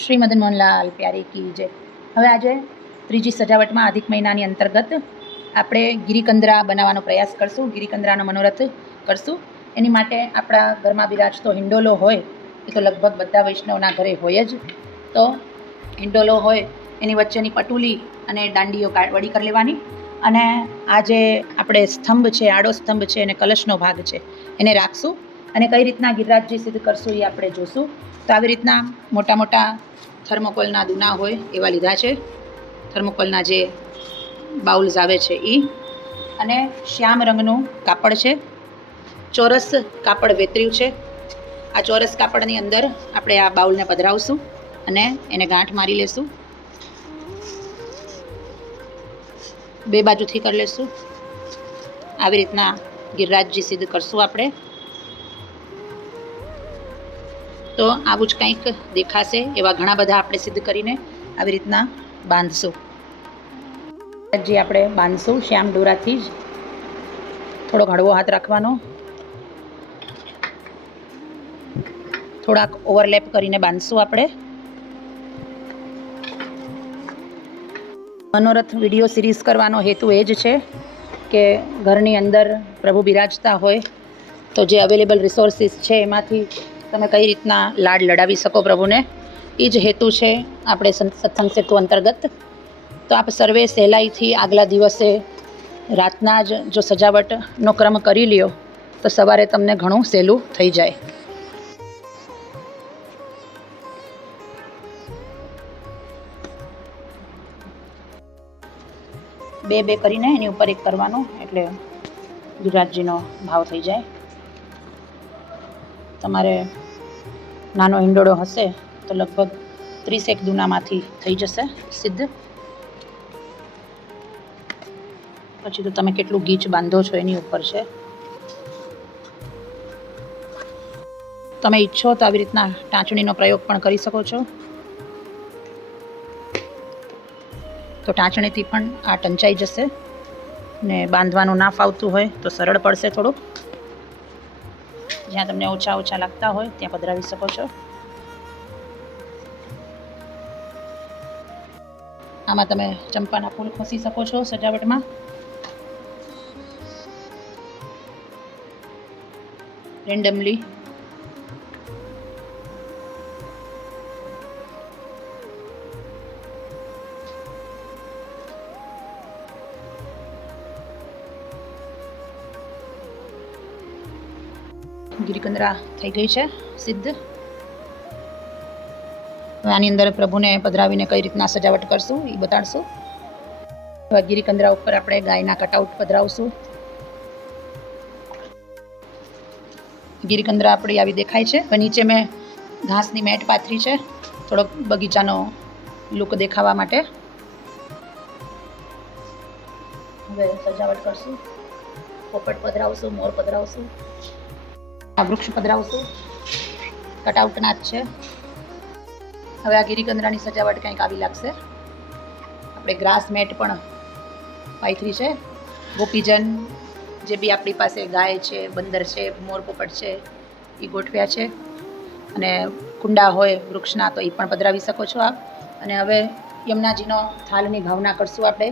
શ્રી મદન મોહનલાલ પ્યારી કી જય। હવે આજે ત્રીજી સજાવટમાં અધિક મહિનાની અંતર્ગત આપણે ગિરિકંદરા બનાવવાનો પ્રયાસ કરશું, ગિરિકંદરાનો મનોરથ કરશું। એની માટે આપણા ઘરમાં બિરાજતો હિંડોલો હોય, એ તો લગભગ બધા વૈષ્ણવના ઘરે હોય જ। તો હિંડોલો હોય એની વચ્ચેની પટુલી અને દાંડીઓ વળી કરી લેવાની, અને આ જે આપણે સ્તંભ છે, આડો સ્તંભ છે અને કલશનો ભાગ છે એને રાખશું, અને કઈ રીતના ગિરિરાજજી સિદ્ધ કરશું એ આપણે જોશું। તો આવી રીતના મોટા મોટા થર્મોકોલના દૂના હોય એવા લીધા છે, થર્મોકોલના જે બાઉલ્સ આવે છે એ, અને શ્યામ રંગનું કાપડ છે, ચોરસ કાપડ વેતર્યું છે। આ ચોરસ કાપડની અંદર આપણે આ બાઉલને પધરાવશું અને એને ગાંઠ મારી લેશું, બે બાજુથી કરી લેશું। આવી રીતના ગિરિરાજજી સિદ્ધ કરશું આપણે। તો આવું જ કંઈક દેખાશે એવા ઘણા બધા આપણે સિદ્ધ કરીને આવી રીતના બાંધશું। જે આપણે બાંધશું શ્યામ દોરાથી જ, થોડોક હળવો હાથ રાખવાનો, થોડાક ઓવરલેપ કરીને બાંધશું આપણે। મનોરથ વિડીયો સિરીઝ કરવાનો હેતુ એ જ છે કે ઘરની અંદર પ્રભુ બિરાજતા હોય તો જે અવેલેબલ રિસોર્સિસ છે એમાંથી તમે કઈ રીતના લાડ લડાવી શકો પ્રભુને, એ જ હેતુ છે આપણે સત્સંગ સેતુ અંતર્ગત। તો આપ સર્વે સહેલાઈથી આગલા દિવસે રાતના જ જો સજાવટનો ક્રમ કરી લ્યો તો સવારે તમને ઘણું સહેલું થઈ જાય। બે બે કરીને એની ઉપર એક કરવાનું, એટલે ગિરિરાજજીનો ભાવ થઈ જાય। તમારે નાનો હિંડોળો હશે તો લગભગ 30 દૂનામાંથી થઈ જશે સિદ્ધ। પછી તો તમે કેટલું ગીચ બાંધો છો એની ઉપર છે। તમે ઈચ્છો તો આવી રીતના ટાંચણીનો પ્રયોગ પણ કરી શકો છો, તો ટાંચણીથી પણ આ ટંચાઈ જશે, ને બાંધવાનું ના ફાવતું હોય તો સરળ પડશે થોડુંક। જ્યાં તમને ઓછા ઓછા લાગતા હોય ત્યાં પધરાવી શકો છો। આમાં તમે ચંપાના ફૂલ ખોસી શકો છો સજાવટમાં। રેન્ડમલી ગિરિકંદરા થઈ ગઈ છે સિદ્ધ। આની અંદર પ્રભુને પધરાવીને કઈ રીતના સજાવટ કરશું એ બતાડશું। ગિરિકંદરા ઉપર આપણે ગાયના કટઆઉટ પધરાવશું। ગિરિકંદરા આપણી આવી દેખાય છે। હવે નીચે મેં ઘાસની મેટ પાથરી છે, થોડોક બગીચાનો લુક દેખાવા માટે। હવે સજાવટ કરશું, પોપટ પધરાવશું, મોર પધરાવશું, વૃક્ષ પધરાવશું, કટઆઉટના જ છે। હવે આ ગિરિકંદરાની સજાવટ કંઈક આવી લાગશે। આપણે ગ્રાસ મેટ પણ પાથરી છે। ગોપીજન જે બી આપણી પાસે ગાય છે, બંદર છે, મોર પોપટ છે એ ગોઠવ્યા છે, અને કુંડા હોય વૃક્ષના તો એ પણ પધરાવી શકો છો આપ। અને હવે યમુનાજીનો થાલની ભાવના કરશું આપણે।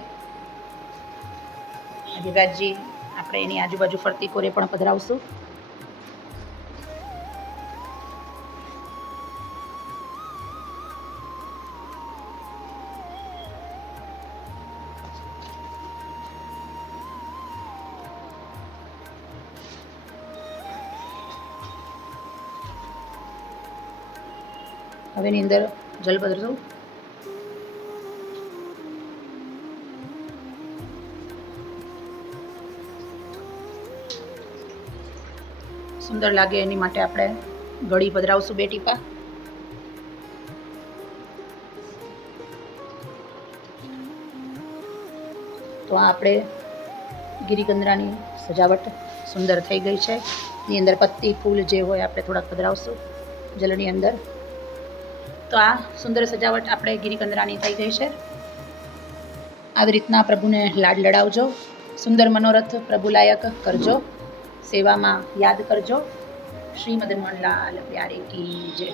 ગિરિરાજજી આપણે એની આજુબાજુ ફરતી કોરે પણ પધરાવશું। હવે એની અંદર જલ પધરશું। સુંદર લાગે એની માટે આપણે ગળી પધરાવશું 2 ટીપા। તો આ આપણે ગિરિકંદરાની સજાવટ સુંદર થઈ ગઈ છે। એની અંદર પત્તી ફૂલ જે હોય આપણે થોડાક પધરાવશું જલની અંદર। તો આ સુંદર સજાવટ આપણે ગિરિકંદરાની થઈ ગઈ છે। આવી રીતના પ્રભુને લાડ લડાવજો, સુંદર મનોરથ પ્રભુ લાયક કરજો, સેવામાં યાદ કરજો। શ્રી મદન મોહનલાલ પ્યારી કી જય।